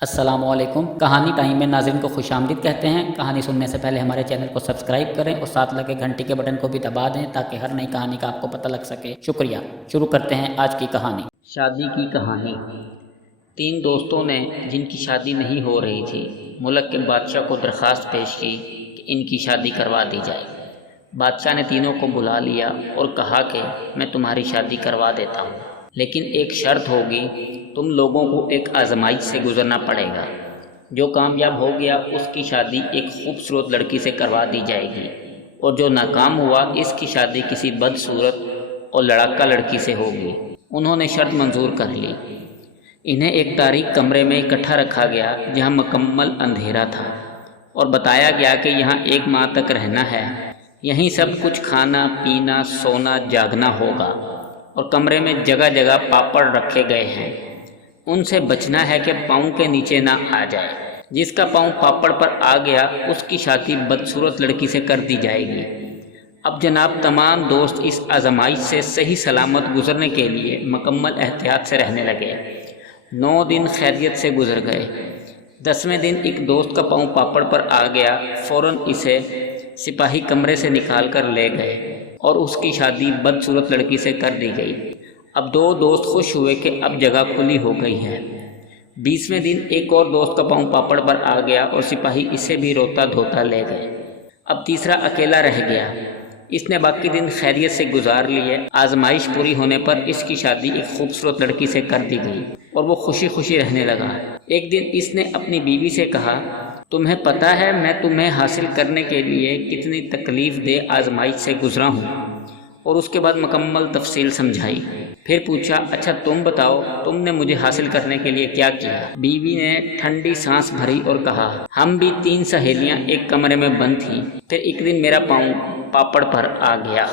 السلام علیکم۔ کہانی ٹائم میں ناظرین کو خوش آمدید کہتے ہیں۔ کہانی سننے سے پہلے ہمارے چینل کو سبسکرائب کریں اور ساتھ لگے گھنٹی کے بٹن کو بھی دبا دیں تاکہ ہر نئی کہانی کا آپ کو پتہ لگ سکے۔ شکریہ۔ شروع کرتے ہیں آج کی کہانی۔ شادی کی کہانی۔ تین دوستوں نے، جن کی شادی نہیں ہو رہی تھی، ملک کے بادشاہ کو درخواست پیش کی کہ ان کی شادی کروا دی جائے۔ بادشاہ نے تینوں کو بلا لیا اور کہا کہ میں تمہاری شادی کروا دیتا ہوں، لیکن ایک شرط ہوگی، تم لوگوں کو ایک آزمائش سے گزرنا پڑے گا۔ جو کامیاب ہو گیا اس کی شادی ایک خوبصورت لڑکی سے کروا دی جائے گی، اور جو ناکام ہوا اس کی شادی کسی بدصورت اور لڑاکا لڑکی سے ہوگی۔ انہوں نے شرط منظور کر لی۔ انہیں ایک تاریک کمرے میں اکٹھا رکھا گیا جہاں مکمل اندھیرا تھا، اور بتایا گیا کہ یہاں 1 ماہ تک رہنا ہے۔ یہیں سب کچھ کھانا پینا سونا جاگنا ہوگا، اور کمرے میں جگہ جگہ پاپڑ رکھے گئے ہیں۔ ان سے بچنا ہے کہ پاؤں کے نیچے نہ آ جائے۔ جس کا پاؤں پاپڑ پر آ گیا اس کی شادی بدصورت لڑکی سے کر دی جائے گی۔ اب جناب تمام دوست اس آزمائش سے صحیح سلامت گزرنے کے لیے مکمل احتیاط سے رہنے لگے۔ 9 دن خیریت سے گزر گئے۔ 10ویں دن ایک دوست کا پاؤں پاپڑ پر آ گیا۔ فوراً اسے سپاہی کمرے سے نکال کر لے گئے اور اس کی شادی بدصورت لڑکی سے کر دی گئی۔ اب 2 دوست خوش ہوئے کہ اب جگہ کھلی ہو گئی ہے۔ 20ویں دن ایک اور دوست کا پاؤں پاپڑ پر آ گیا اور سپاہی اسے بھی روتا دھوتا لے گئے۔ اب تیسرا اکیلا رہ گیا۔ اس نے باقی دن خیریت سے گزار لیے۔ آزمائش پوری ہونے پر اس کی شادی ایک خوبصورت لڑکی سے کر دی گئی اور وہ خوشی خوشی رہنے لگا۔ ایک دن اس نے اپنی بیوی سے کہا، تمہیں پتہ ہے میں تمہیں حاصل کرنے کے لیے کتنی تکلیف دہ آزمائش سے گزرا ہوں؟ اور اس کے بعد مکمل تفصیل سمجھائی۔ پھر پوچھا، اچھا تم بتاؤ تم نے مجھے حاصل کرنے کے لیے کیا کیا؟ بیوی نے ٹھنڈی سانس بھری اور کہا، ہم بھی 3 سہیلیاں ایک کمرے میں بند تھیں۔ پھر ایک دن میرا پاؤں پاپڑ پر آ گیا۔